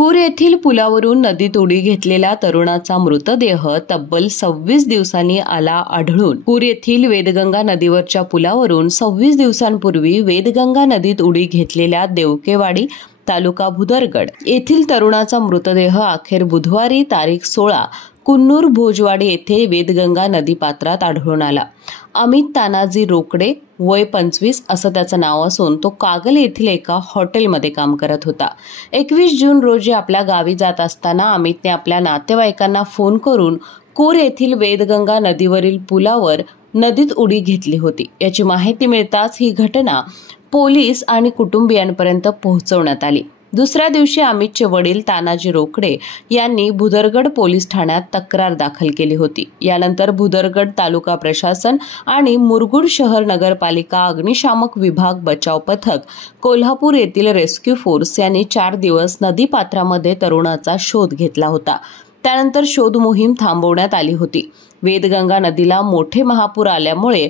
कूर येथील पुलावरून नदीत उडी घेतलेल्या तरुणाचा मृतदेह तब्बल 26 दिवसांनी आला आढळून. कूर येथील वेदगंगा नदीवरच्या पुलावरून 26 दिवसांपूर्वी वेदगंगा नदीत उडी घेतलेल्या देवकेवाडी तालुका भुदरगड येथील तरुणाचा मृतदेह अखेर बुधवारी तारीख 16 कुन्नूर भोजवाडी येथे वेदगंगा नदीपात्रात आढळून आला. अमित तानाजी रोकडे वय 25 असं त्याचं नाव असून तो कागल येथील एका हॉटेलमध्ये काम करत होता. 21 जून रोजी आपल्या गावी जात असताना अमितने आपल्या नातेवाईकांना फोन करून कूर येथील वेदगंगा नदीवरील पुलावर नदीत उडी घेतली होती. याची माहिती मिळताच ही घटना पोलीस आणि कुटुंबियांपर्यंत पोहोचवण्यात आली. दुसऱ्या दिवशी अमितचे वडील तानाजी रोकडे यांनी भुदरगड पोलीस ठाण्यात तक्रार दाखल केली होती. यानंतर भुदरगड तालुका प्रशासन आणि मुरगुड शहर नगरपालिका अग्निशामक विभाग बचाव पथक कोल्हापूर येथील रेस्क्यू फोर्स यांनी 4 दिवस नदीपात्रामध्ये तरुणाचा शोध घेतला होता. त्यानंतर शोध मोहीम थांबवण्यात आली होती. वेदगंगा नदीला मोठे महापूर आल्यामुळे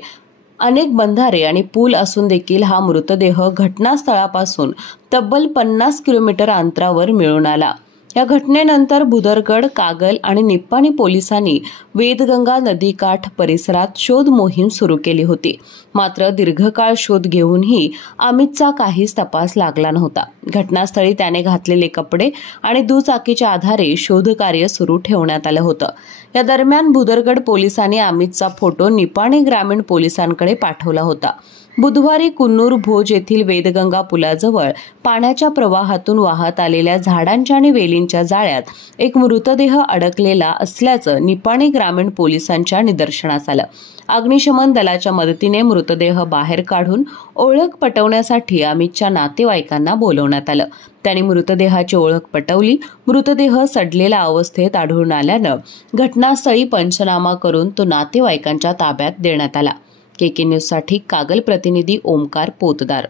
अनेक बंधारे आणि पूल असून देखील हा मृतदेह घटनास्थळापासून तब्बल 50 किलोमीटर अंतरावर मिळून आला. या घटनेनंतर भुदरगड, कागल आणि निप्पाणी पोलिसांनी वेदगंगा नदीकाठ परिसरात शोध मोहीम सुरू केली होती. मात्र दीर्घकाळ शोध घेऊनही अमितचा काहीच तपास लागला नव्हता. घटनास्थळी त्याने घातलेले कपडे आणि दुचाकीच्या आधारे शोधकार्य सुरू ठेवण्यात आलं होतं. या दरम्यान भुदरगड पोलिसांनी अमितचा फोटो निपाणी ग्रामीण पोलिसांकडे पाठवला होता. बुधवारी कुन्नूर भोज येथील वेदगंगा पुलाजवळ पाण्याच्या प्रवाहातून वाहत आलेल्या झाडांच्या आणि वेलींच्या जाळ्यात एक मृतदेह अडकलेला असल्याचं निपाणी ग्रामीण पोलिसांच्या निदर्शनास आलं. अग्निशमन दलाच्या मदतीने मृतदेह बाहेर काढून ओळख पटवण्यासाठी अमितच्या नातेवाईकांना बोलवण्यात आलं. त्यांनी मृतदेहाची ओळख पटवली. मृतदेह सडलेल्या अवस्थेत आढळून आल्यानं घटनास्थळी पंचनामा करून तो नातेवाईकांच्या ताब्यात देण्यात आला. केके न्यूज साठी कागल प्रतिनिधी ओमकार पोतदार.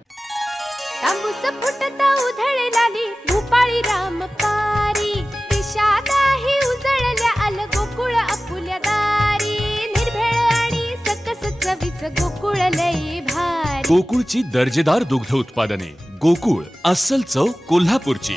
भूपाळी रामपारी दिशादाही उजळल्या आल गोकुळ आपुल्या दारी. निर्भेळ आणि सकस चवीच गोकुळ लई भारी. गोकुळची दर्जेदार दुग्ध उत्पादने. गोकुळ अस्सल चव कोल्हापूरची.